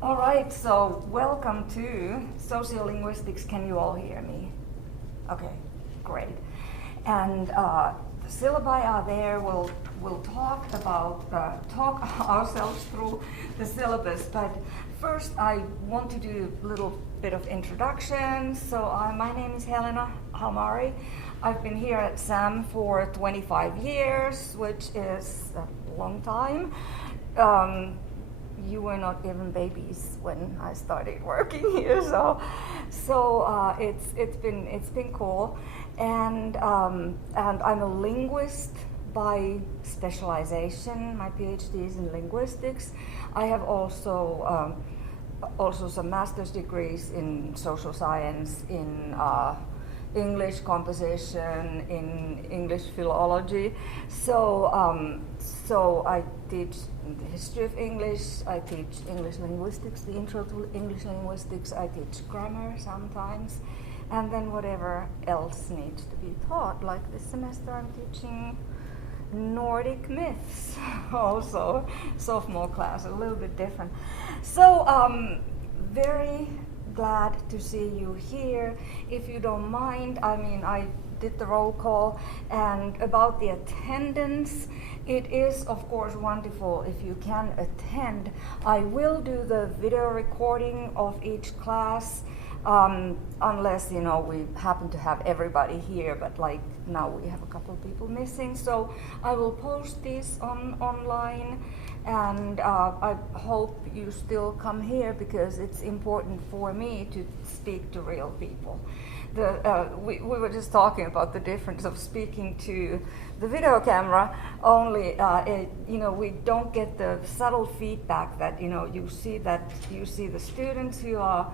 All right, so welcome to Sociolinguistics. Can you all hear me? Okay, great. And the syllabi are there. We'll talk ourselves through the syllabus, but first I want to do a little bit of introduction. So my name is Halmari. I've been here at SAM for 25 years, which is a long time. You were not even babies when I started working here, so it's been cool, and I'm a linguist by specialization. My PhD is in linguistics. I have also some master's degrees in social science, in English composition, in English philology. So I teach the history of English, I teach English linguistics, the intro to English linguistics, I teach grammar sometimes, and then whatever else needs to be taught. Like this semester I'm teaching Nordic myths also, sophomore class, a little bit different. So very glad to see you here. If you don't mind, I did the roll call, and about the attendance, it is of course wonderful if you can attend. I will do the video recording of each class, unless we happen to have everybody here, but like now we have a couple of people missing, so I will post these online, and I hope you still come here because it's important for me to speak to real people. We were just talking about the difference of speaking to the video camera, only we don't get the subtle feedback that you see the students who are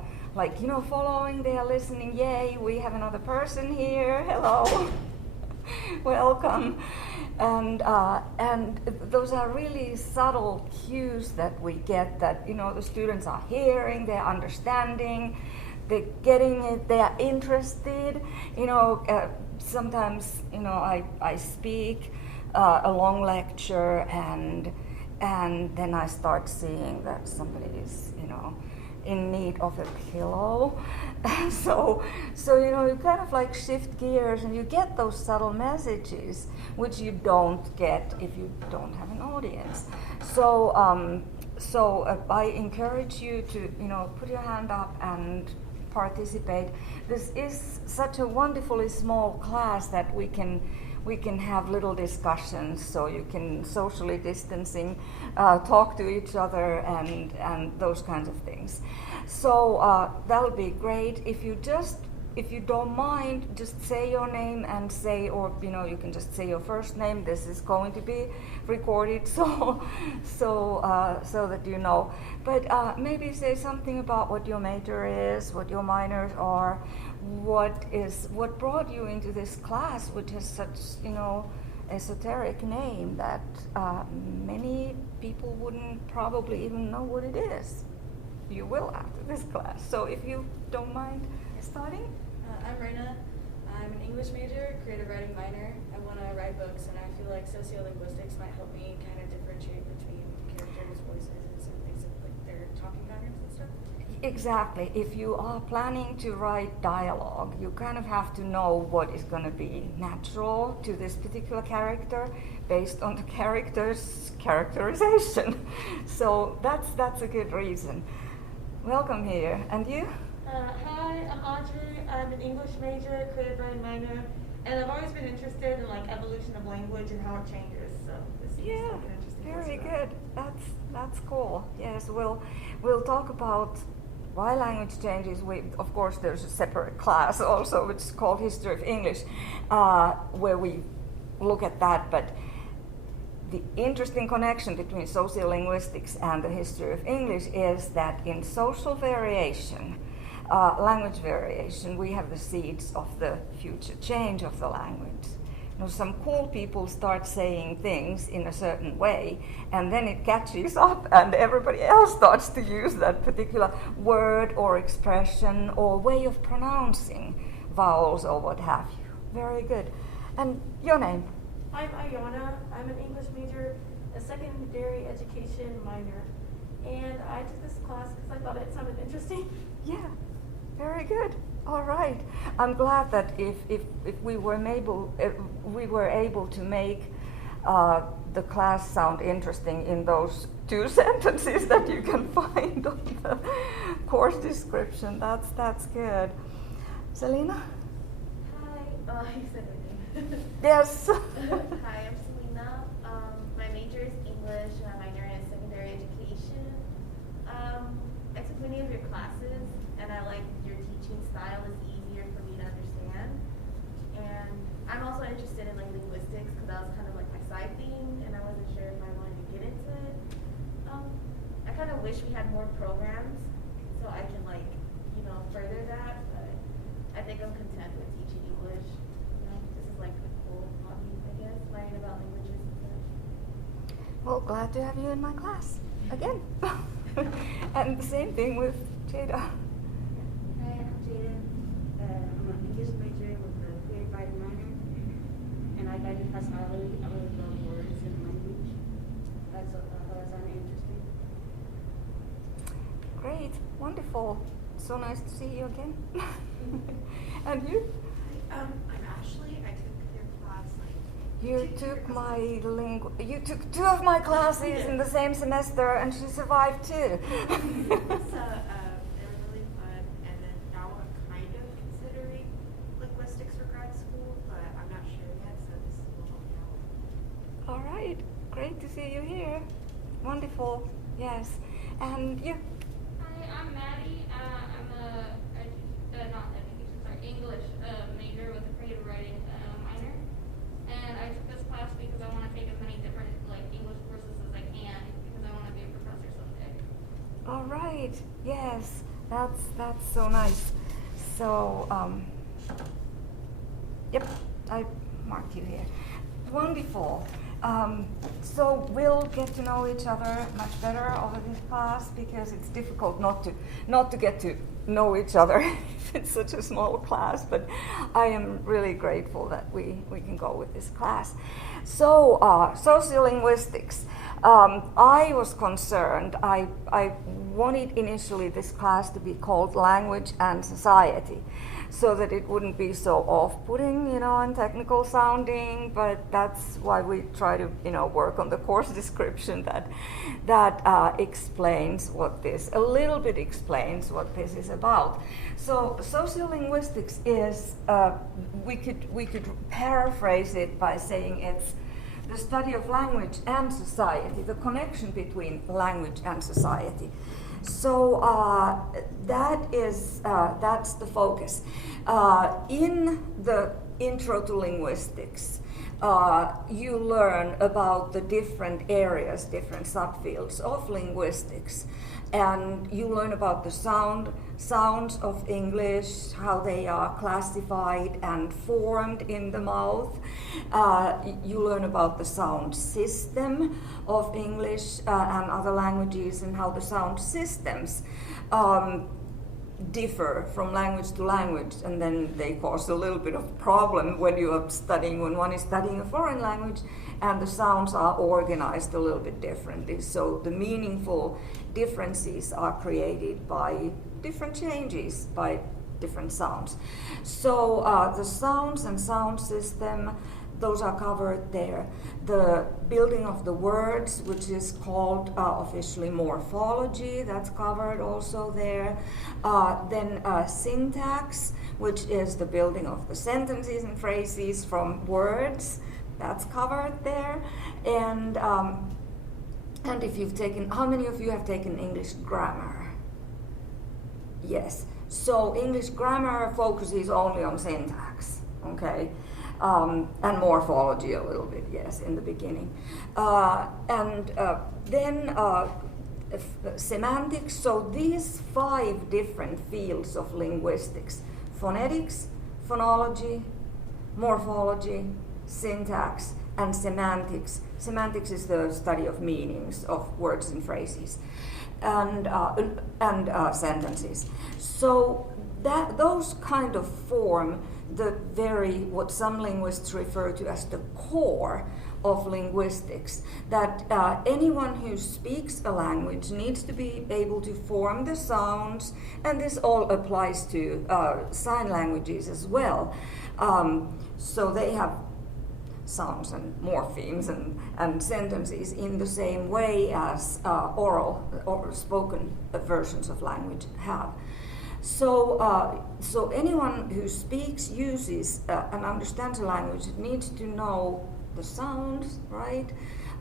following, they are listening, yay, we have another person here, hello. Welcome, and those are really subtle cues that we get, that the students are hearing, they're understanding, they're getting it, they are interested. Sometimes I speak a long lecture, and then I start seeing that somebody is in need of a pillow. so you kind of shift gears, and you get those subtle messages which you don't get if you don't have an audience. So I encourage you to put your hand up and participate. This is such a wonderfully small class that we can have little discussions, so you can socially distancing, talk to each other, and those kinds of things. So that'll be great. If you don't mind, just say your name and you can just say your first name. This is going to be recorded, so that you know. But maybe say something about what your major is, what your minors are, what brought you into this class, which has such esoteric name that many people wouldn't probably even know what it is. You will after this class. So if you don't mind starting. I'm Raina. I'm an English major, creative writing minor. I want to write books, and I feel like sociolinguistics might help me kind of differentiate between characters, voices, and things like their talking patterns and stuff. Exactly. If you are planning to write dialogue, you kind of have to know what is going to be natural to this particular character based on the character's characterization. So that's a good reason. Welcome here. And you? Hi, I'm Audrey. I'm an English major, creative writing minor, and I've always been interested in evolution of language and how it changes. So this is an interesting very course. good. That's cool. Yes, we'll talk about why language changes. Of course, there's a separate class also, which is called History of English, where we look at that. But the interesting connection between sociolinguistics and the history of English is that in social variation, language variation, we have the seeds of the future change of the language. Some cool people start saying things in a certain way, and then it catches up, and everybody else starts to use that particular word or expression or way of pronouncing vowels or what have you. Very good. And your name? I'm Ayana. I'm an English major, a secondary education minor, and I took this class because I thought it sounded interesting. Yeah, very good. All right. I'm glad that if we were able to make the class sound interesting in those 2 sentences that you can find on the course description. That's good. Selena? Hi. You said my name. Yes. Hi, I'm Selena. My major is English and my minor is secondary education. I took many of your classes and I like your teaching style. It's easier for me to understand. And I'm also interested in like linguistics because that was kind of like my side thing and I wasn't sure if I wanted to get into it. I kind of wish we had more programs so I can like, further that, but I think I'm content with teaching English. This is like a cool hobby, I guess, learning about languages and such. Well, glad to have you in my class again. And the same thing with Jada. Hi, I'm Jaden. I'm an English major with a creative writing minor, and I like it because I really love words and language. That's interesting. Great, wonderful. So nice to see you again. And you? I'm Ashley. I took your class You took 2 of my classes in the same semester, and she survived too. It was really fun, and then now I'm kind of considering linguistics for grad school, but I'm not sure yet, so this will help me out. All right, great to see you here. Wonderful, yes. And you? Hi, I'm Maddie. I'm English major with a creative writing minor. And I took this class because I want to take as many different English courses as I can because I want to be a professor someday. All right, yes, that's so nice. So, yep, I marked you here. Wonderful. So we'll get to know each other much better over this class because it's difficult not to get to know each other if it's such a small class, but I am really grateful that we can go with this class. So sociolinguistics. I was concerned. I wanted initially this class to be called Language and Society, so that it wouldn't be so off-putting, and technical sounding. But that's why we try to, work on the course description that explains what this what this is about. So sociolinguistics is we could paraphrase it by saying it's the study of language and society, the connection between language and society. So that's the focus. In the Intro to Linguistics, you learn about the different areas, different subfields of linguistics, and you learn about the sounds of English, how they are classified and formed in the mouth. You learn about the sound system of English and other languages, and how the sound systems differ from language to language, and then they cause a little bit of problem when one is studying a foreign language and the sounds are organized a little bit differently. So the meaningful differences are created by different changes, by different sounds. So the sounds and sound system, those are covered there. The building of the words, which is called officially morphology, that's covered also there. Then syntax, which is the building of the sentences and phrases from words, that's covered there. And if you've taken, how many of you have taken English grammar? Yes. So English grammar focuses only on syntax, okay? And morphology a little bit, yes, in the beginning. Then semantics, so these 5 different fields of linguistics: phonetics, phonology, morphology, syntax, and semantics. Semantics is the study of meanings of words and phrases, and sentences. So those kind of form what some linguists refer to as the core of linguistics, that anyone who speaks a language needs to be able to form the sounds, and this all applies to sign languages as well. So they have sounds and morphemes and sentences in the same way as oral or spoken versions of language have. So anyone who speaks, uses, and understands a language needs to know the sounds, right?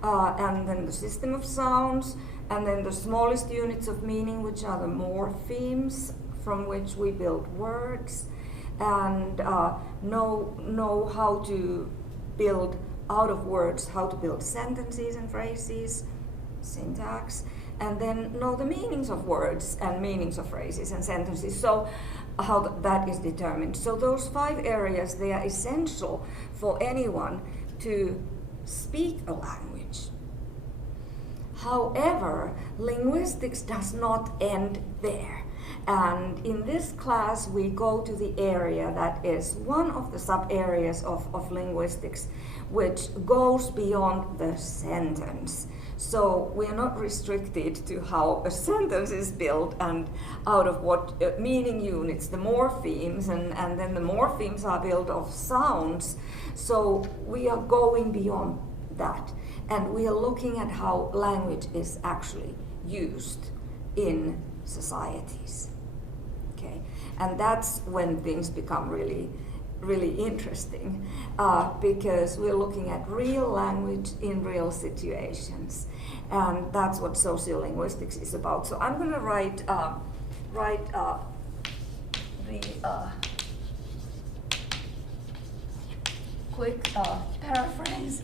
And then the system of sounds, and then the smallest units of meaning, which are the morphemes from which we build words, and know how to build out of words, how to build sentences and phrases, syntax, and then know the meanings of words and meanings of phrases and sentences. So how that is determined. So those 5 areas, they are essential for anyone to speak a language. However, linguistics does not end there. And in this class, we go to the area that is one of the sub-areas of linguistics, which goes beyond the sentence. So we are not restricted to how a sentence is built and out of what meaning units, the morphemes, and then the morphemes are built of sounds. So we are going beyond that, and we are looking at how language is actually used in societies. Okay, and that's when things become really interesting, because we're looking at real language in real situations, and that's what sociolinguistics is about. So I'm going to write the quick paraphrase.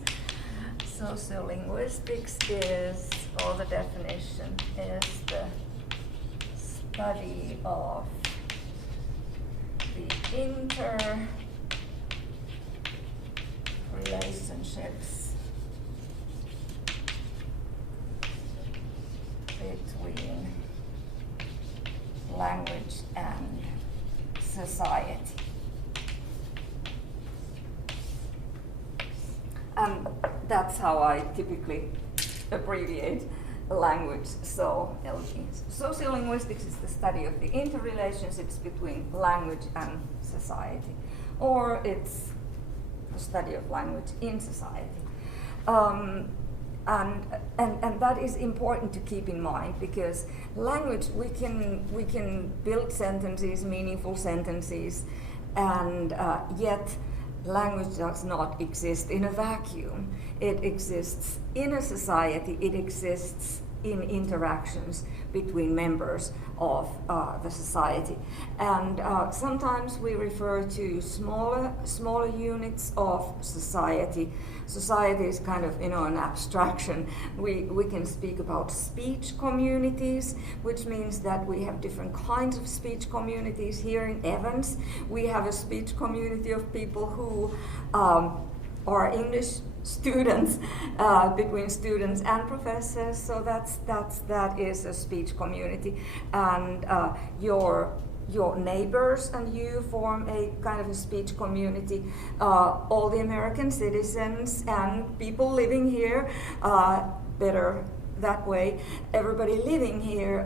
Sociolinguistics is, or the definition is, the study of the interrelationships between language and society. And that's how I typically abbreviate language, so LG. Sociolinguistics is the study of the interrelationships between language and society, or it's the study of language in society. And that is important to keep in mind, because language, we can build sentences, meaningful sentences, and yet language does not exist in a vacuum. It exists in a society, it exists in interactions between members of the society. And sometimes we refer to smaller units of society. Society is kind of, an abstraction. We can speak about speech communities, which means that we have different kinds of speech communities. Here in Evans, we have a speech community of people who are English students, between students and professors. So that is a speech community, and your neighbors and you form a kind of a speech community. All the American citizens and people living here, better that way, everybody living here,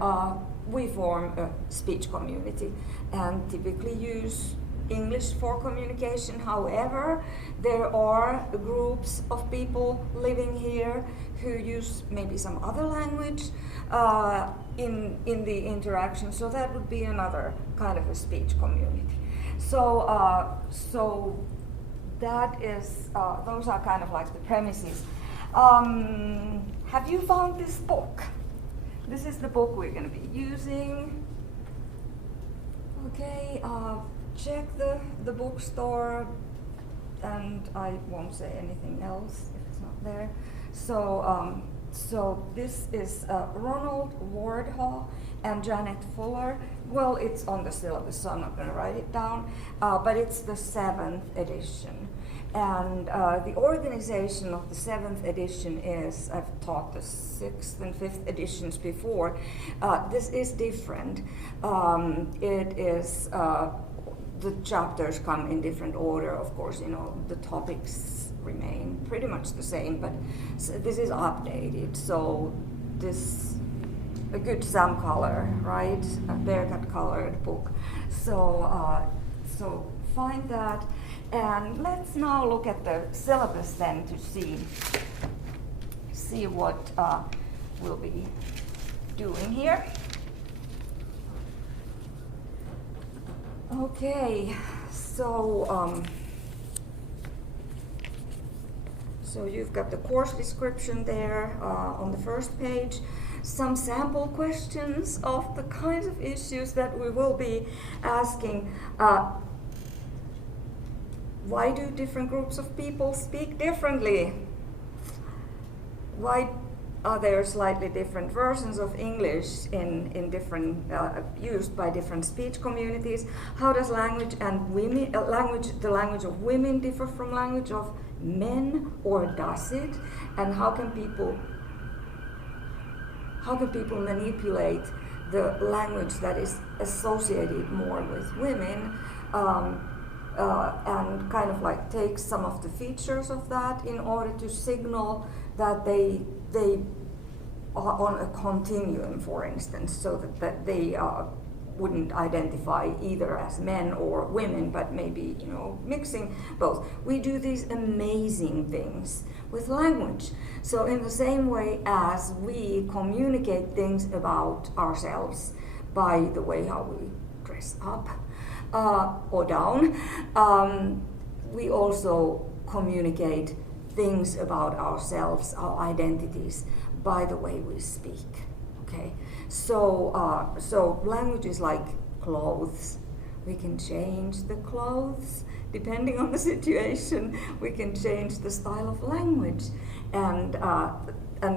we form a speech community and typically use English for communication. However, there are groups of people living here who use maybe some other language in the interaction. So that would be another kind of a speech community. So that is those are kind of like the premises. Have you found this book? This is the book we're going to be using. Okay. Check the bookstore, and I won't say anything else if it's not there. So this is Ronald Wardhaw and Janet Fuller. Well, it's on the syllabus, so I'm not going to write it down, but it's the 7th edition. And the organization of the 7th edition is, I've taught the 6th and 5th editions before. This is different. It is the chapters come in different order. Of course, the topics remain pretty much the same, but this is updated. So this a good Sam color, right? A Bearcat colored book. So find that, and let's now look at the syllabus then to see what we'll be doing here. Okay, so you've got the course description there on the first page, some sample questions of the kinds of issues that we will be asking. Why do different groups of people speak differently? Why are there slightly different versions of English in different used by different speech communities? How does language and women, the language of women differ from language of men, or does it? And how can people manipulate the language that is associated more with women? And kind of like take some of the features of that in order to signal that they are on a continuum, for instance, so that they wouldn't identify either as men or women, but maybe mixing both. We do these amazing things with language. So in the same way as we communicate things about ourselves by the way how we dress up, or down, we also communicate things about ourselves, our identities, by the way we speak. Okay, so language is like clothes. We can change the clothes depending on the situation. We can change the style of language, and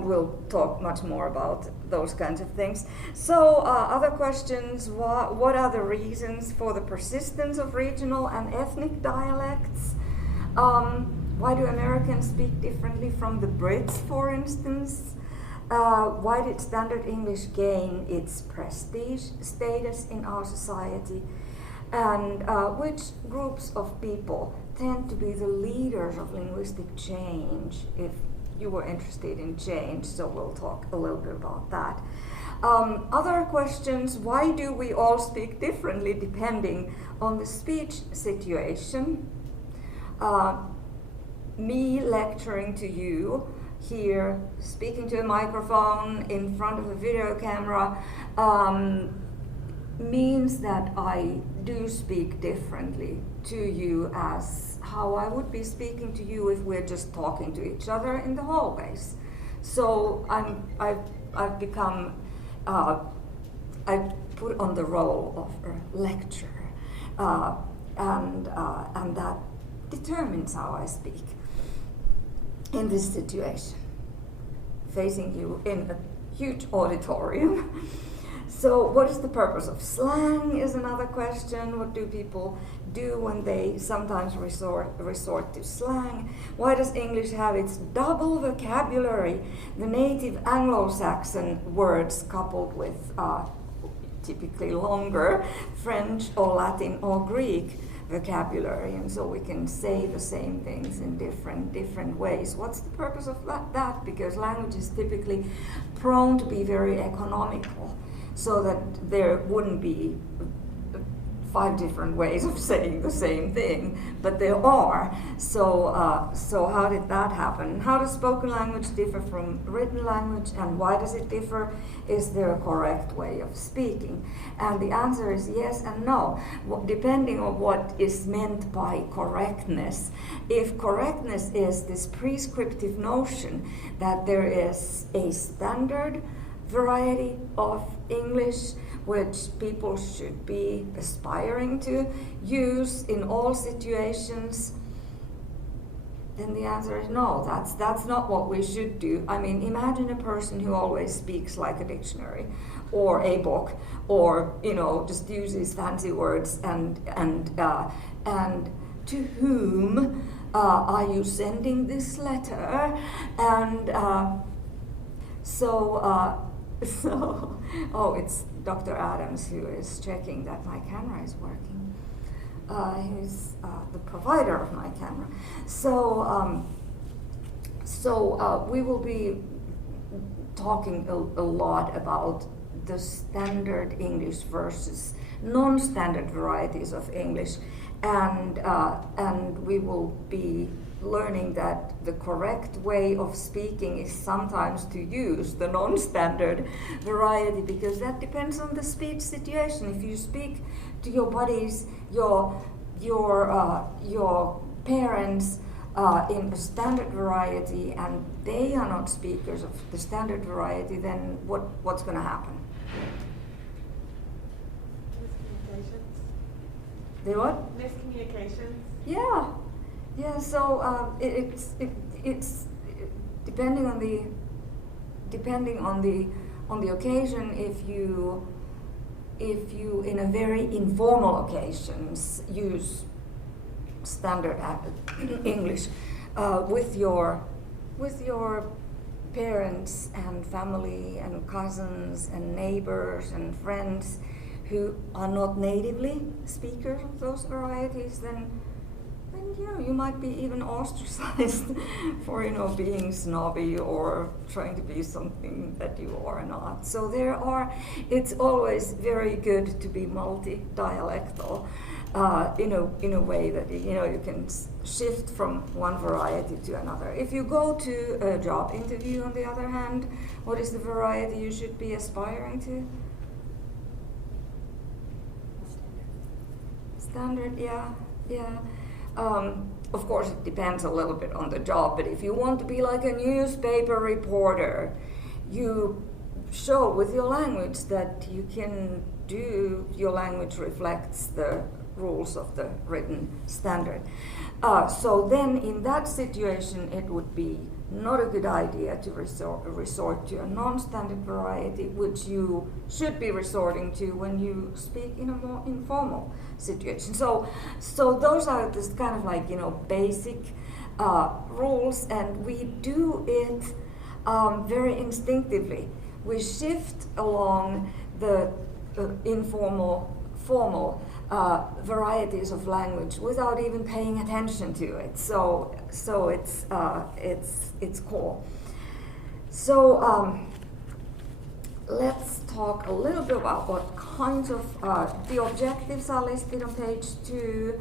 we'll talk much more about those kinds of things. So other questions, what are the reasons for the persistence of regional and ethnic dialects? Why do Americans speak differently from the Brits, for instance? Why did Standard English gain its prestige status in our society? And which groups of people tend to be the leaders of linguistic change, if you were interested in change, so we'll talk a little bit about that. Other questions, why do we all speak differently depending on the speech situation? Me lecturing to you here, speaking to a microphone in front of a video camera, means that I do speak differently to you as how I would be speaking to you if we're just talking to each other in the hallways. So I've become, I've put on the role of a lecturer, and that determines how I speak in this situation, facing you in a huge auditorium. So what is the purpose of slang is another question. What do people do when they sometimes resort to slang? Why does English have its double vocabulary, the native Anglo-Saxon words coupled with typically longer French or Latin or Greek vocabulary, and so we can say the same things in different ways? What's the purpose of that? Because language is typically prone to be very economical, so that there wouldn't be 5 different ways of saying the same thing, but there are. So how did that happen? How does spoken language differ from written language, and why does it differ? Is there a correct way of speaking? And the answer is yes and no, depending on what is meant by correctness. If correctness is this prescriptive notion that there is a standard variety of English which people should be aspiring to use in all situations, then the answer is no, that's not what we should do. I mean, imagine a person who always speaks like a dictionary or a book, or just uses fancy words, and to whom are you sending this letter? And oh, it's Dr. Adams who is checking that my camera is working. who's the provider of my camera. So we will be talking a lot about the standard English versus non-standard varieties of English, and we will be learning that the correct way of speaking is sometimes to use the non-standard variety, because that depends on the speech situation. If you speak to your buddies, your parents in the standard variety, and they are not speakers of the standard variety, then what's going to happen? Miscommunications. They what? Miscommunications. Yeah. So it's depending on the occasion. If you in a very informal occasions use standard English with your parents and family and cousins and neighbors and friends who are not natively speakers of those varieties, then you might be even ostracized for being snobby or trying to be something that you are not. So it's always very good to be multi-dialectal in a way that you can shift from one variety to another. If you go to a job interview, on the other hand, what is the variety you should be aspiring to? Standard, yeah. Of course, it depends a little bit on the job, but if you want to be like a newspaper reporter, you show with your language that you can your language reflects the rules of the written standard. So then in that situation, it would be not a good idea to resort to a non-standard variety, which you should be resorting to when you speak in a more informal situation. So those are this kind of like basic rules, and we do it very instinctively. We shift along the informal, formal varieties of language without even paying attention to it. So it's cool. So let's talk a little bit about what kinds of the objectives are listed on page 2.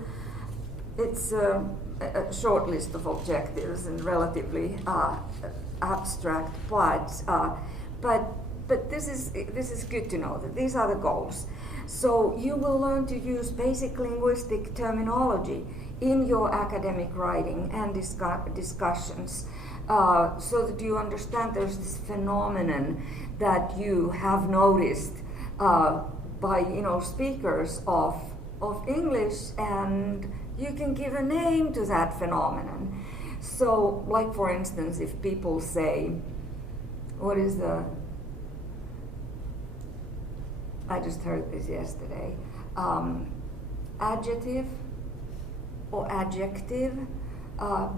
It's a short list of objectives and relatively abstract, but this is good to know that these are the goals. So you will learn to use basic linguistic terminology in your academic writing and discussions, so that you understand there's this phenomenon that you have noticed by speakers of English, and you can give a name to that phenomenon. So, like for instance, if people say, what is the I just heard this yesterday. Adjective or adjective,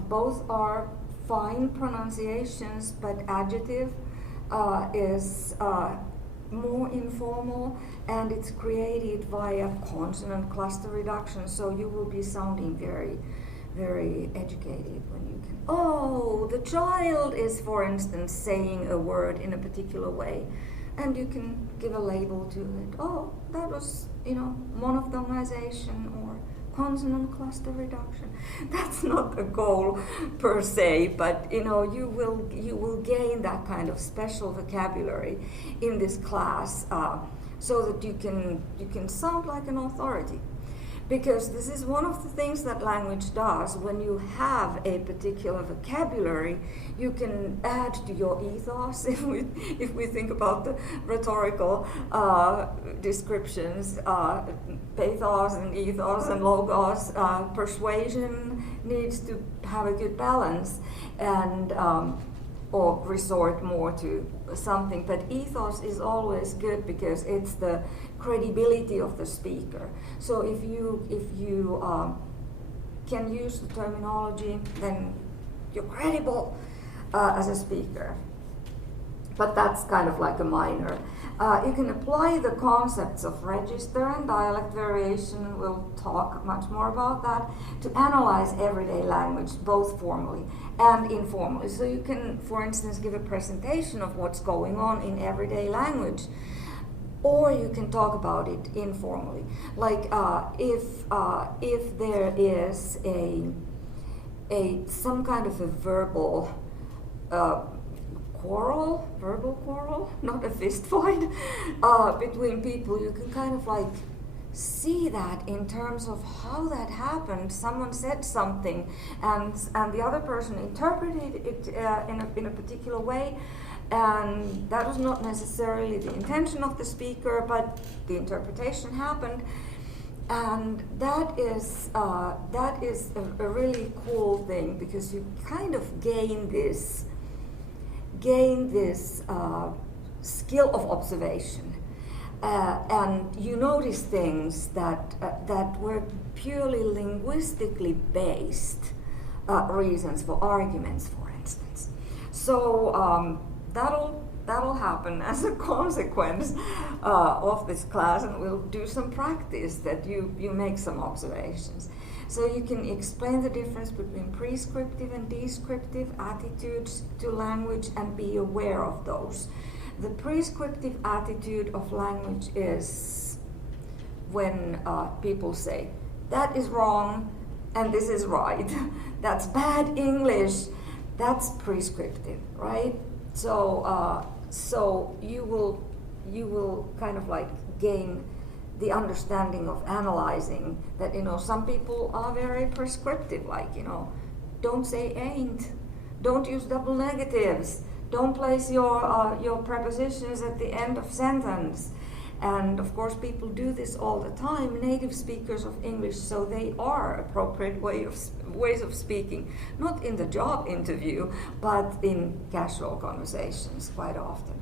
both are fine pronunciations, but adjective is more informal, and it's created via consonant cluster reduction, so you will be sounding very, very educated when you can. Oh, the child is, for instance, saying a word in a particular way, and you can give a label to it. Oh, that was, monophthongization or consonant cluster reduction. That's not the goal per se, but you will gain that kind of special vocabulary in this class, so that you can sound like an authority. Because this is one of the things that language does. When you have a particular vocabulary, you can add to your ethos. If we think about the rhetorical descriptions, pathos and ethos and logos, persuasion needs to have a good balance, and or resort more to something. But ethos is always good because it's the credibility of the speaker. So if you can use the terminology, then you're credible as a speaker. but that's kind of like a minor. You can apply the concepts of register and dialect variation, we'll talk much more about that, to analyze everyday language, both formally and informally. So you can, for instance, give a presentation of what's going on in everyday language, or you can talk about it informally. Like if there is some kind of a verbal quarrel, not a fist fight, between people, you can kind of like see that in terms of how that happened. Someone said something and the other person interpreted it in a particular way, and that was not necessarily the intention of the speaker, but the interpretation happened. And that is a really cool thing, because you kind of gain this skill of observation, and you notice things that were purely linguistically based reasons for arguments, for instance. So that'll happen as a consequence of this class, and we'll do some practice that you make some observations. So you can explain the difference between prescriptive and descriptive attitudes to language and be aware of those. The prescriptive attitude of language is when people say, that is wrong and this is right. That's bad English. That's prescriptive, right? So you will kind of like gain the understanding of analyzing that, some people are very prescriptive, like, don't say ain't, don't use double negatives, don't place your prepositions at the end of sentence. And of course people do this all the time, native speakers of English, so they are appropriate ways of speaking, not in the job interview, but in casual conversations quite often.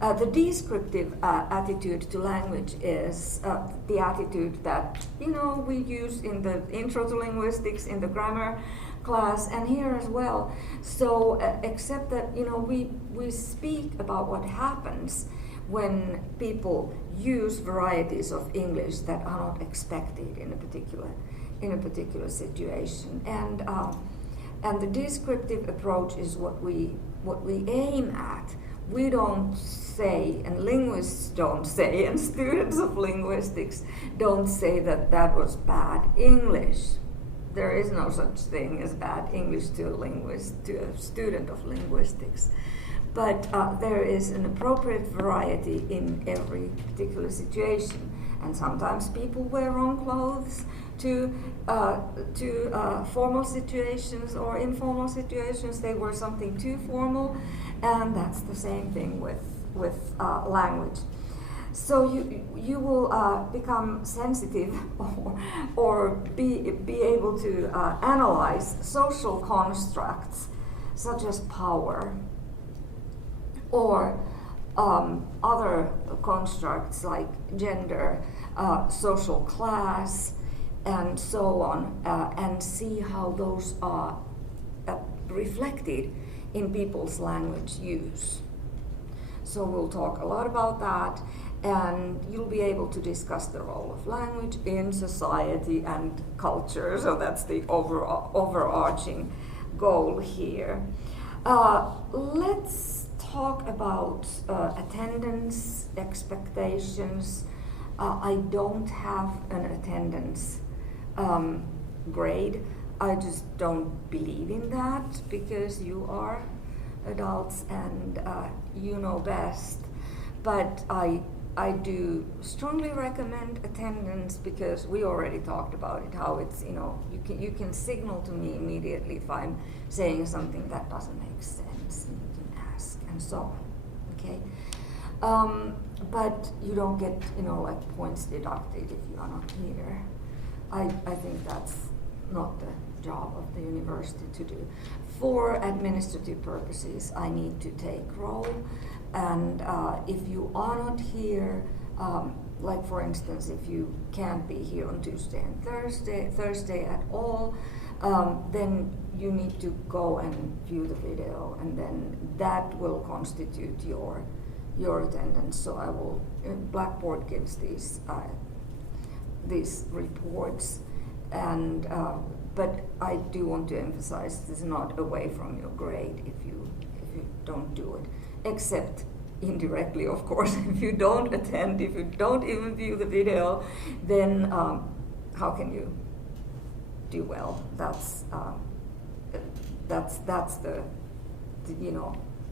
The descriptive attitude to language is the attitude that we use in the Intro to Linguistics, in the grammar class, and here as well. So except that we speak about what happens when people use varieties of English that are not expected in a particular situation, and the descriptive approach is what we aim at. We don't say, and linguists don't say, and students of linguistics don't say that was bad English. There is no such thing as bad English to a student of linguistics. But there is an appropriate variety in every particular situation. And sometimes people wear wrong clothes to formal situations, or informal situations they wear something too formal, and that's the same thing with language. So you will become sensitive or be able to analyze social constructs such as power, or other constructs like gender, social class, and so on, and see how those are reflected in people's language use. So we'll talk a lot about that, and you'll be able to discuss the role of language in society and culture. So that's the overarching goal here. Let's talk about attendance expectations. I don't have an attendance grade. I just don't believe in that, because you are adults and you know best. But I do strongly recommend attendance, because we already talked about it, how it's, you can signal to me immediately if I'm saying something that doesn't make sense, and you can ask, and so on, okay? But you don't get, like points deducted if you are not here. I think that's not the job of the university to do. For administrative purposes, I need to take roll, and if you are not here, like for instance, if you can't be here on Tuesday and Thursday at all, then you need to go and view the video, and then that will constitute your attendance. So I will. Blackboard gives these reports, and but I do want to emphasize this is not away from your grade if you don't do it, except indirectly, of course. If you don't attend, if you don't even view the video, then how can you do well? That's the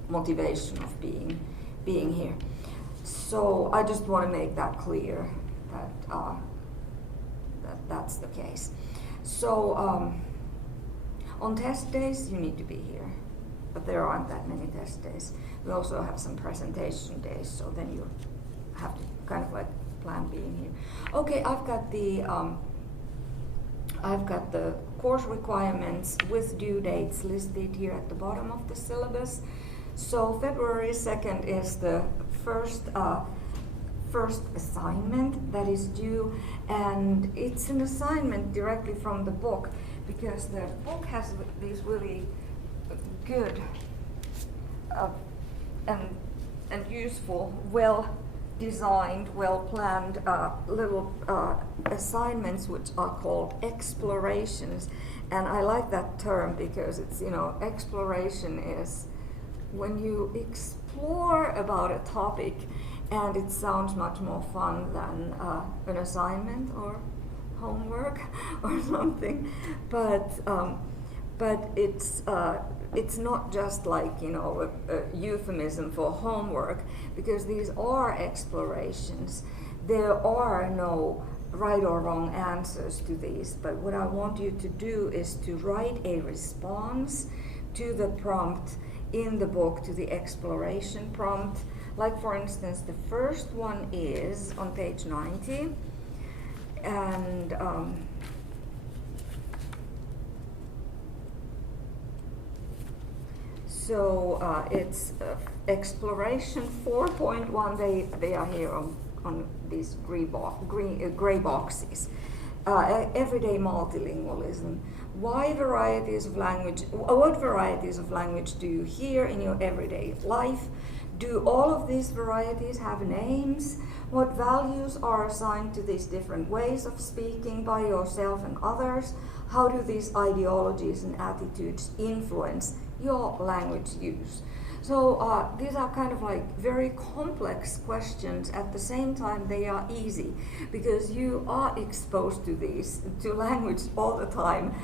motivation of being here. So I just want to make that clear that that's the case. So on test days you need to be here, but there aren't that many test days. We also have some presentation days, so then you have to kind of like plan being here. Okay, I've got the course requirements with due dates listed here at the bottom of the syllabus. So February 2nd is the first assignment that is due, and it's an assignment directly from the book, because the book has these really good and useful, well-designed, well-planned little assignments, which are called explorations. And I like that term because it's, exploration is when you explore about a topic, and it sounds much more fun than an assignment or homework or something. But it's not just like a euphemism for homework, because these are explorations. There are no right or wrong answers to these, but what I want you to do is to write a response to the prompt in the book, to the exploration prompt. Like, for instance, the first one is on page 90, and so it's exploration 4.1. They are here on these gray boxes. Everyday multilingualism. What varieties of language do you hear in your everyday life? Do all of these varieties have names? What values are assigned to these different ways of speaking by yourself and others? How do these ideologies and attitudes influence your language use? So these are kind of like very complex questions. At the same time, they are easy because you are exposed to language all the time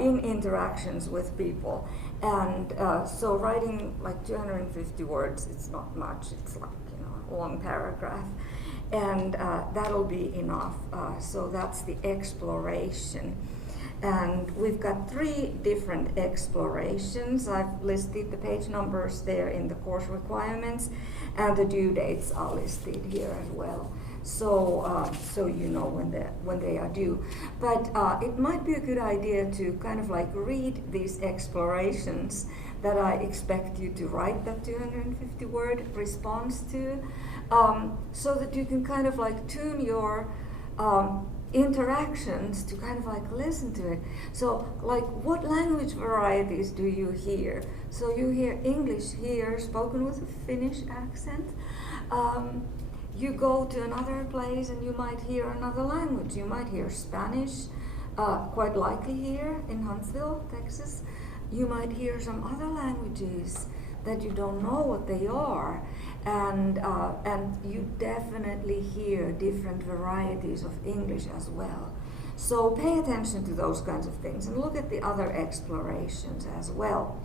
in interactions with people. And so writing like 250 words, it's not much. It's like a long paragraph, and that'll be enough. So that's the exploration. And we've got 3 different explorations. I've listed the page numbers there in the course requirements, and the due dates are listed here as well. So you know when they are due. But it might be a good idea to kind of like read these explorations that I expect you to write that 250 word response to, so that you can kind of like tune your interactions to kind of like listen to it. So like, what language varieties do you hear? So you hear English here spoken with a Finnish accent. You go to another place and you might hear another language. You might hear Spanish, quite likely here in Huntsville, Texas. You might hear some other languages that you don't know what they are, and you definitely hear different varieties of English as well. So pay attention to those kinds of things and look at the other explorations as well.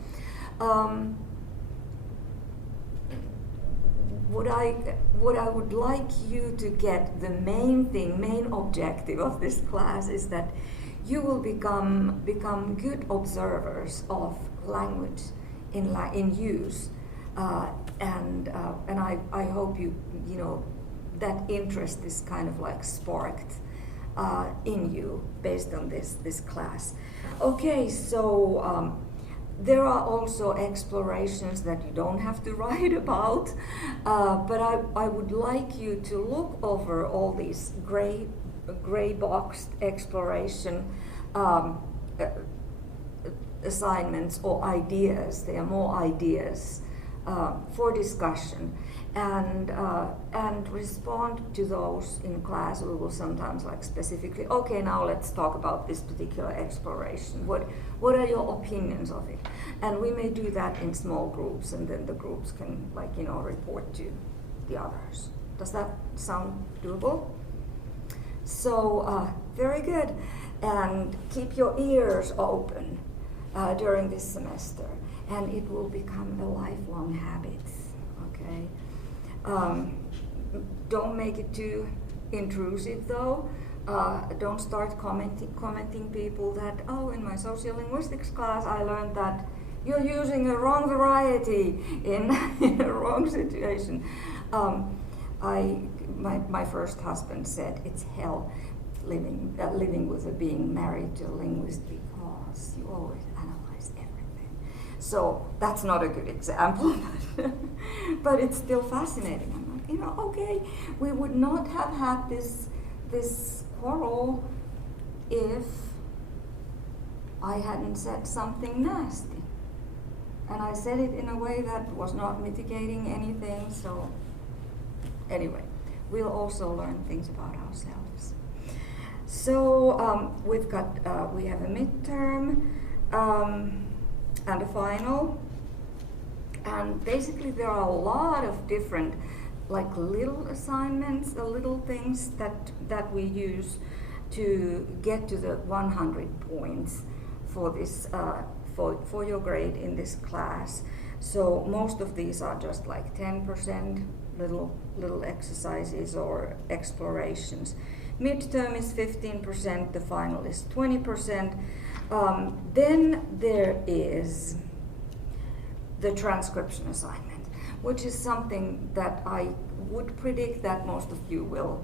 What I would like you to get, the main objective of this class is that you will become good observers of language in use, and I hope you that interest is kind of like sparked in you based on this class. Okay, so there are also explorations that you don't have to write about, but I would like you to look over all these gray boxed exploration assignments or ideas. They are more ideas for discussion, and respond to those in class. We will sometimes like specifically, okay, now let's talk about this particular exploration. What are your opinions of it? And we may do that in small groups, and then the groups can report to the others. Does that sound doable? So very good, and keep your ears open during this semester, and it will become a lifelong habit. Okay. Don't make it too intrusive, though. Don't start commenting people that, oh, in my sociolinguistics class I learned that you're using a wrong variety in a wrong situation. My first husband said it's hell living with being married to a linguist because you always analyze everything. So that's not a good example, but it's still fascinating. I'm like, okay, we would not have had this quarrel if I hadn't said something nasty. And I said it in a way that was not mitigating anything, so anyway, we'll also learn things about ourselves. So we have a midterm and a final, and basically there are a lot of different little assignments, the little things that we use to get to the 100 points for this for your grade in this class. So most of these are just 10% little exercises or explorations. Midterm is 15%, the final is 20%. Then there is the transcription assignment, which is something that I would predict that most of you will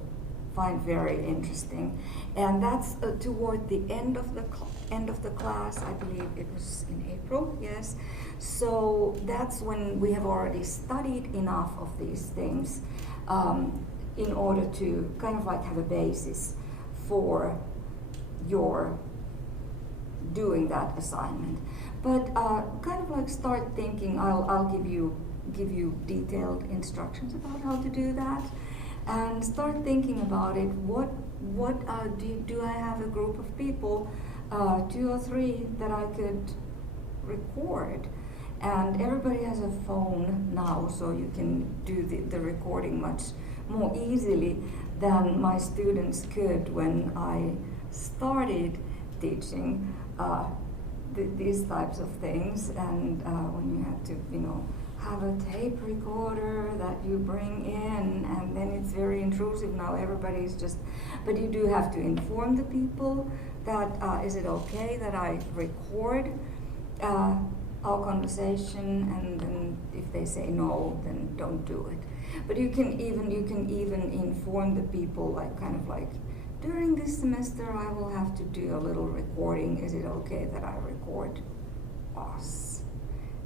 find very interesting, and that's toward the end of the class. I believe it was in April. Yes, so that's when we have already studied enough of these things in order to have a basis for your doing that assignment. But start thinking. I'll give you detailed instructions about how to do that, and start thinking about it. What do I have a group of people, 2 or 3 that I could record? And everybody has a phone now, so you can do the recording much more easily than my students could when I started teaching these types of things, and when you had to have a tape recorder that you bring in, and then it's very intrusive. Now everybody's but you do have to inform the people that is it okay that I record our conversation, and then if they say no, then don't do it. But you can even inform the people during this semester I will have to do a little recording. Is it okay that I record us?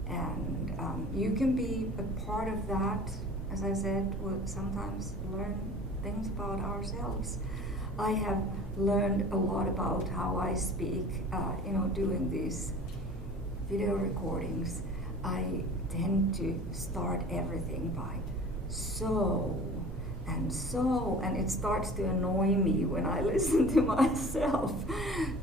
And you can be a part of that. As I said, we'll sometimes learn things about ourselves. I have learned a lot about how I speak, doing these video recordings. I tend to start everything by so, and it starts to annoy me when I listen to myself.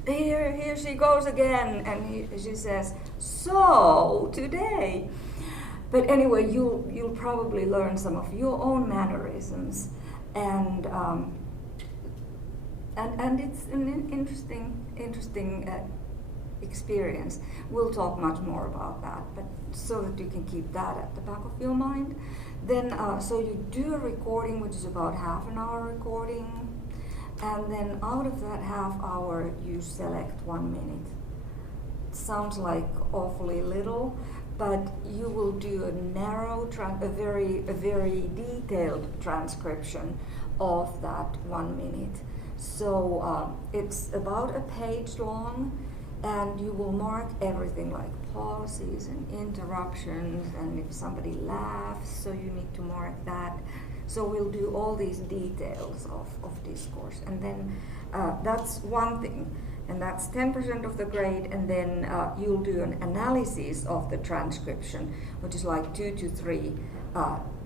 Here she goes again, and she says, so today. But anyway, you'll probably learn some of your own mannerisms, and it's an interesting experience. We'll talk much more about that, but so that you can keep that at the back of your mind. Then, so you do a recording, which is about half an hour recording, and then out of that half hour, you select 1 minute. It sounds like awfully little, but you will do a very detailed transcription of that 1 minute. So it's about a page long, and you will mark everything like pauses and interruptions, and if somebody laughs, so you need to mark that. So we'll do all these details of discourse, and then that's one thing. and that's 10% of the grade, and then you'll do an analysis of the transcription, which is like 2 to 3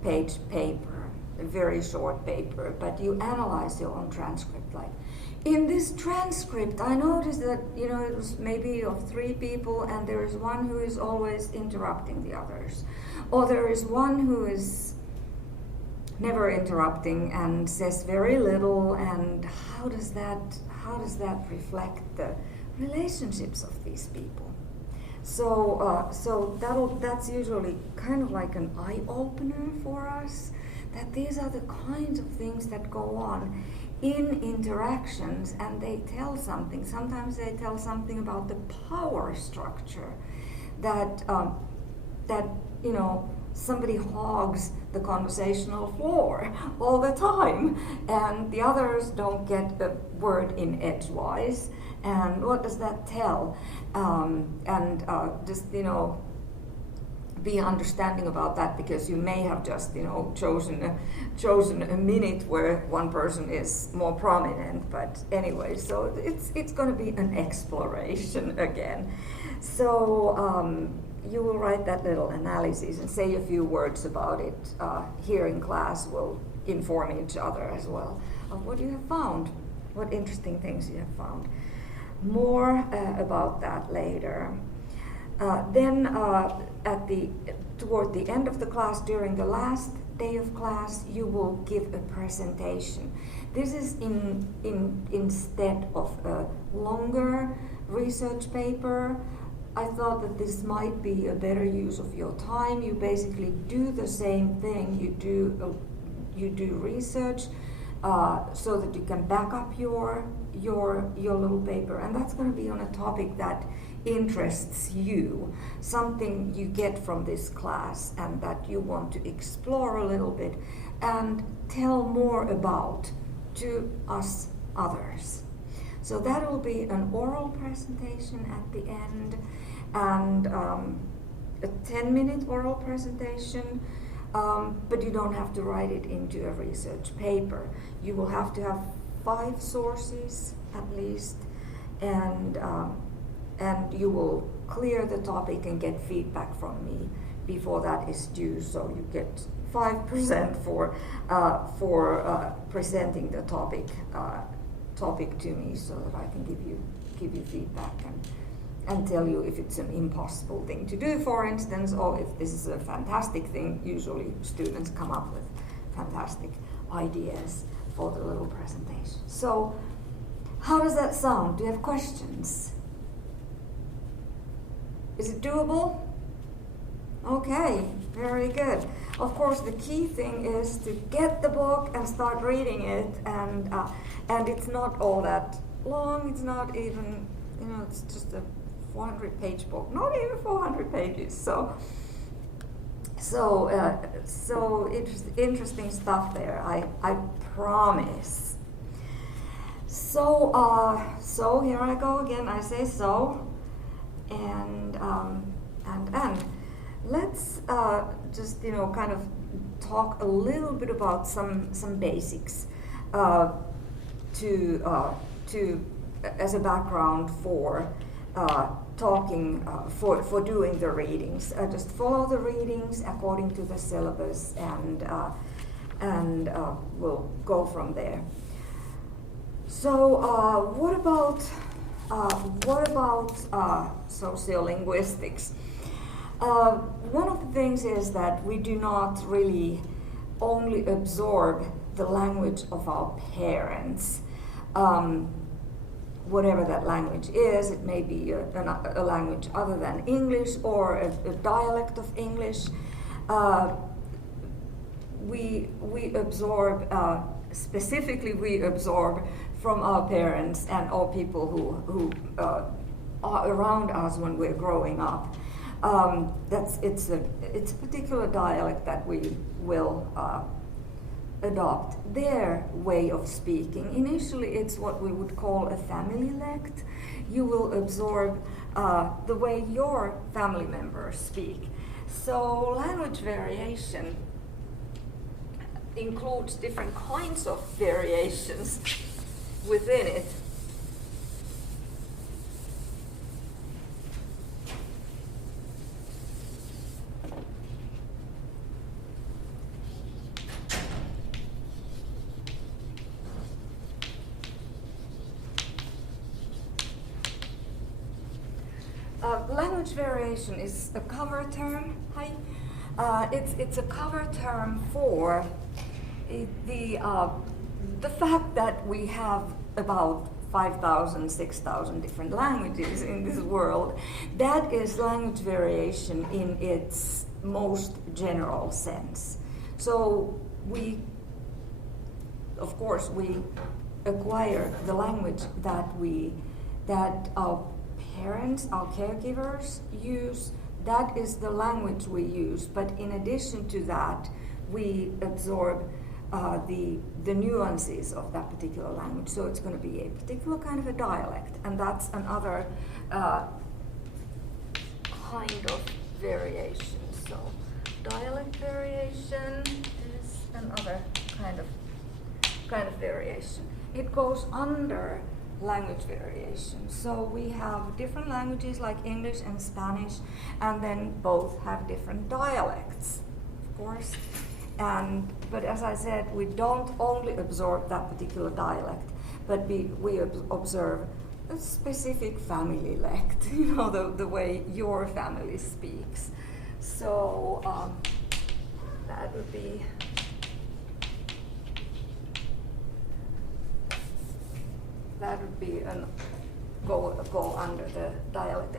page paper, a very short paper, but you analyze your own transcript. Like, in this transcript, I noticed that, you know, it was maybe of 3 people, and there is one who is always interrupting the others, or there is one who is never interrupting and says very little, and how does that reflect the relationships of these people? So that's usually kind of like an eye-opener for us, that these are the kinds of things that go on in interactions, and they tell something. Sometimes they tell something about the power structure, that you know, somebody hogs the conversational floor all the time, and the others don't get a word in edgewise. And what does that tell? Just, you know, be understanding about that, because you may have just, you know, chosen a minute where one person is more prominent. But anyway, so it's going to be an exploration again. So you will write that little analysis and say a few words about it here in class. We'll inform each other as well of what you have found, what interesting things you have found. More about that later. Then toward the end of the class, during the last day of class, you will give a presentation. This is instead of a longer research paper. I thought that this might be a better use of your time. You basically do the same thing. You do research so that you can back up your little paper, and that's going to be on a topic that interests you, something you get from this class and that you want to explore a little bit and tell more about to us others. So that will be an oral presentation at the end, and a 10-minute oral presentation, but you don't have to write it into a research paper. You will have to have 5 sources at least, and you will clear the topic and get feedback from me before that is due. So you get 5% for presenting the topic to me, so that I can give you feedback and tell you if it's an impossible thing to do, for instance, or if this is a fantastic thing. Usually students come up with fantastic ideas for the little presentation. So how does that sound? Do you have questions? Is it doable? Okay, very good. Of course, the key thing is to get the book and start reading it, and it's not all that long. It's not even, you know, it's just a 400-page book, not even 400 pages. So interesting stuff there. I promise. So here I go again. I say so, and let's just, you know, kind of talk a little bit about some basics to as a background for talking for doing the readings. Just follow the readings according to the syllabus, and we'll go from there. So what about sociolinguistics? One of the things is that we do not really only absorb the language of our parents. Whatever that language is, it may be a language other than English or a dialect of English. We absorb, specifically we absorb from our parents and all people who are around us when we're growing up. It's a particular dialect that we will adopt their way of speaking. Initially, it's what we would call a family-lect. You will absorb the way your family members speak. So language variation includes different kinds of variations within it. language variation is a cover term. Hi. It's a cover term for the fact that we have about 5,000, 6,000 different languages in this world. That is language variation in its most general sense. So of course, we acquire the language that our parents, our caregivers use. That is the language we use. But in addition to that, we absorb the nuances of that particular language. So it's going to be a particular kind of a dialect, and that's another kind of variation. So dialect variation is another kind of variation. It goes under language variation. So we have different languages like English and Spanish, and then both have different dialects, of course. But as I said, we don't only absorb that particular dialect, but we observe a specific family lect, the way your family speaks. So that would be go under the dialect.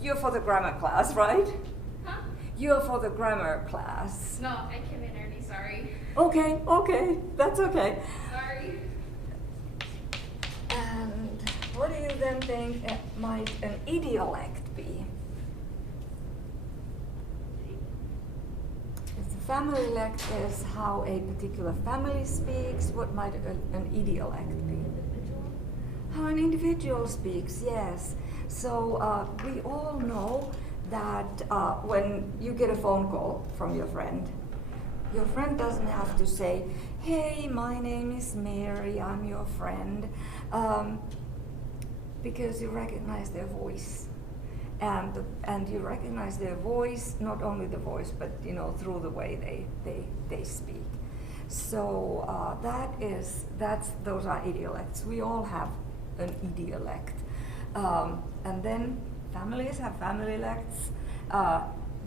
You're for the grammar class, right? Huh? You're for the grammar class. No, I came in early, sorry. Okay, that's okay. Sorry. And what do you then think might an idiolect be? If the family lect is how a particular family speaks, what might an idiolect be? How an individual speaks, yes. So we all know that when you get a phone call from your friend doesn't have to say, "Hey, my name is Mary, I'm your friend," because you recognize their voice. And you recognize their voice, not only the voice, but through the way they speak. So those are idiolects. We all have an idiolect. And then families have family lects,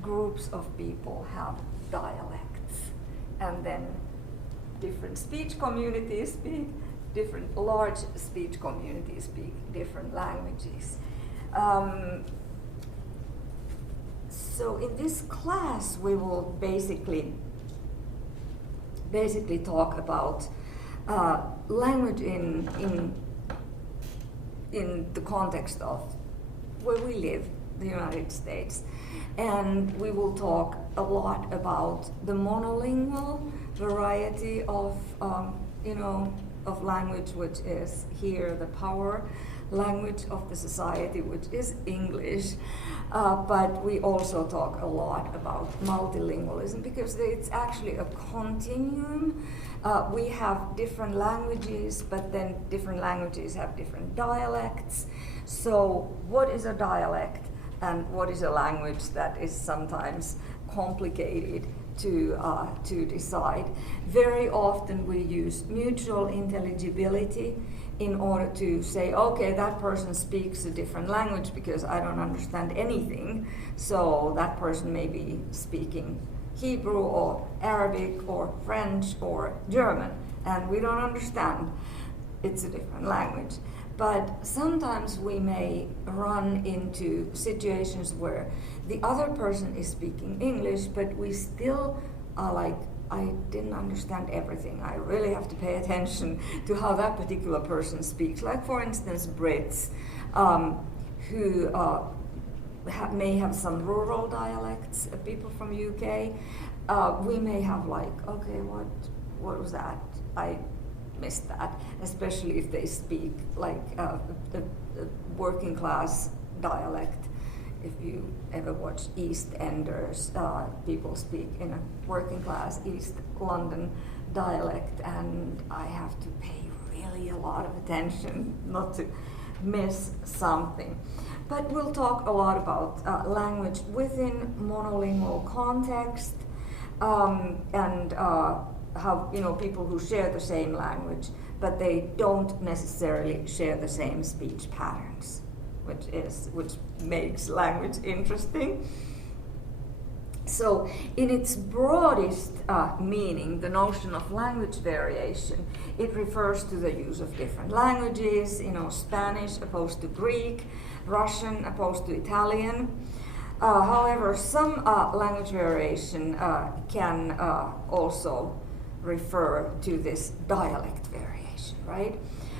groups of people have dialects, and then different speech communities speak, different large speech communities speak different languages. So in this class we will basically talk about language in the context of where we live, the United States. And we will talk a lot about the monolingual variety of language, which is here the power language of the society, which is English. But we also talk a lot about multilingualism because it's actually a continuum. We have different languages, but then different languages have different dialects. So what is a dialect and what is a language? That is sometimes complicated to decide. Very often we use mutual intelligibility in order to say, okay, that person speaks a different language because I don't understand anything. So that person may be speaking Hebrew or Arabic or French or German, and we don't understand. It's a different language. But sometimes we may run into situations where the other person is speaking English, but we still are like, I didn't understand everything. I really have to pay attention to how that particular person speaks. Like, for instance, Brits who may have some rural dialects, people from UK. We may have like, okay, what was that? I missed that, especially if they speak like a working class dialect. If you ever watch EastEnders, people speak in a working class East London dialect, and I have to pay really a lot of attention not to miss something. But we'll talk a lot about language within monolingual context, and how people who share the same language, but they don't necessarily share the same speech patterns. which makes language interesting. So, in its broadest meaning, the notion of language variation, it refers to the use of different languages, Spanish opposed to Greek, Russian opposed to Italian. However, some language variation can also refer to this dialect variation, right?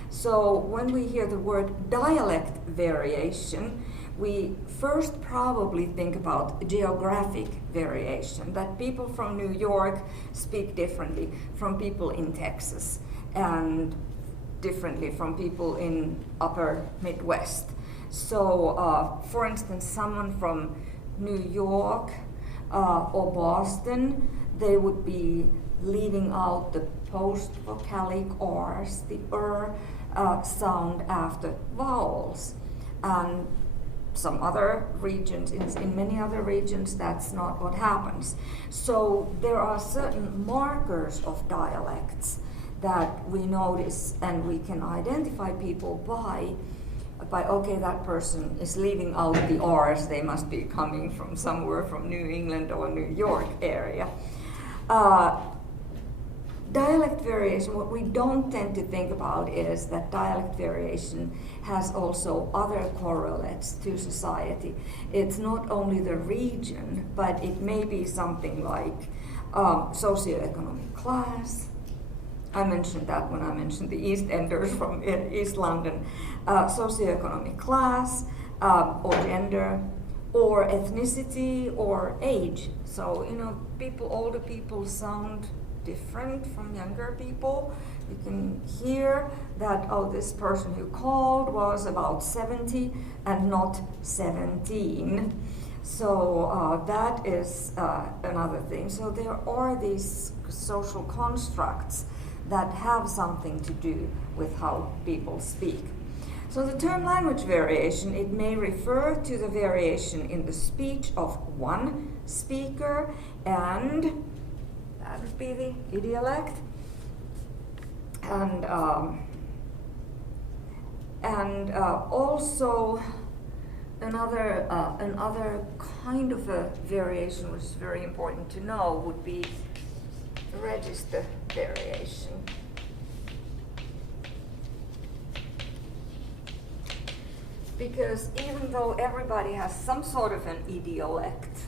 So, when we hear the word dialect variation, we first probably think about geographic variation, that people from New York speak differently from people in Texas and differently from people in upper Midwest. So, for instance, someone from New York or Boston, they would be leaving out the post-vocalic R's, the sound after vowels. And some other regions, in many other regions, that's not what happens. So there are certain markers of dialects that we notice, and we can identify people by okay, that person is leaving out the R's, they must be coming from somewhere from New England or New York area. Dialect variation, what we don't tend to think about is that dialect variation has also other correlates to society. It's not only the region, but it may be something like socioeconomic class. I mentioned that when I mentioned the East Enders from East London. Socioeconomic class, or gender, or ethnicity, or age. So, older people sound different from younger people. You can hear that, this person who called was about 70 and not 17. So that is another thing. So there are these social constructs that have something to do with how people speak. So the term language variation, it may refer to the variation in the speech of one speaker, and that would be the idiolect. And also another kind of a variation, which is very important to know, would be register variation. Because even though everybody has some sort of an idiolect,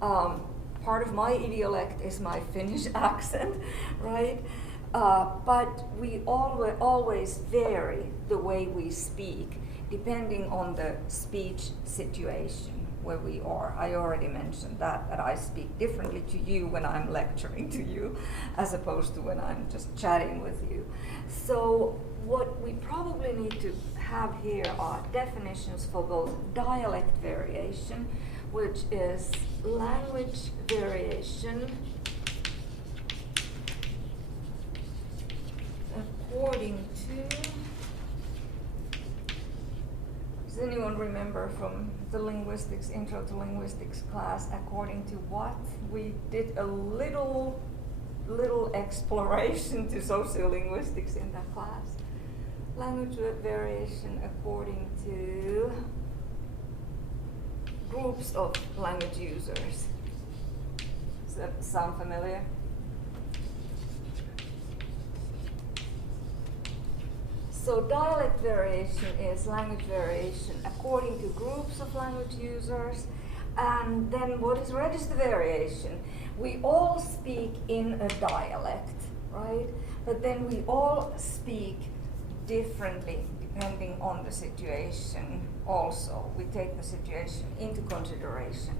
part of my idiolect is my Finnish accent, right? But we always vary the way we speak depending on the speech situation where we are. I already mentioned that I speak differently to you when I'm lecturing to you as opposed to when I'm just chatting with you. So what we probably need to have here are definitions for both dialect variation, which is language variation according to, does anyone remember from the linguistics, intro to linguistics class, according to what? We did a little exploration to sociolinguistics in that class. Language variation according to groups of language users. Does that sound familiar? So dialect variation is language variation according to groups of language users. And then what is register variation? We all speak in a dialect, right? But then we all speak differently depending on the situation also. We take the situation into consideration.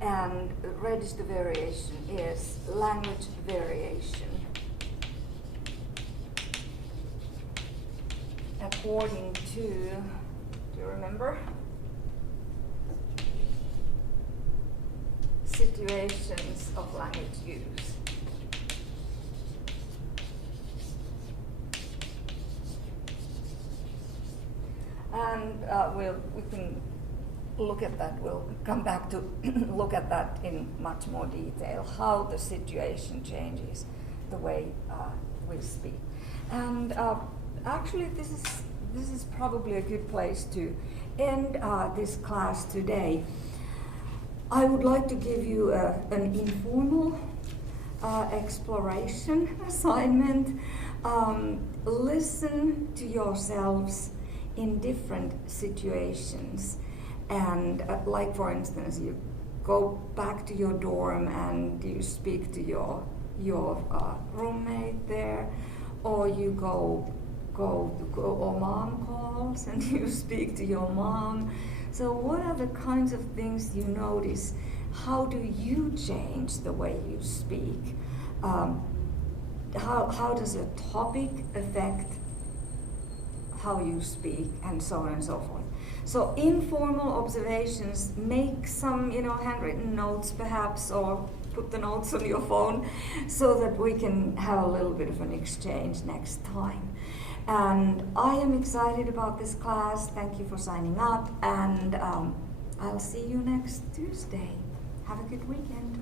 And register variation is language variation according to, do you remember? Situations of language use. And we can look at that. We'll come back to look at that in much more detail, how the situation changes the way we speak. And actually, this is probably a good place to end this class today, I would like to give you an informal exploration assignment. Listen to yourselves in different situations, and like for instance, you go back to your dorm and you speak to your roommate there, or you go or mom calls and you speak to your mom. So what are the kinds of things you notice? How do you change the way you speak? How does a topic affect how you speak, and so on and so forth. So informal observations, make some handwritten notes perhaps, or put the notes on your phone so that we can have a little bit of an exchange next time. And I am excited about this class. Thank you for signing up, and I'll see you next Tuesday. Have a good weekend.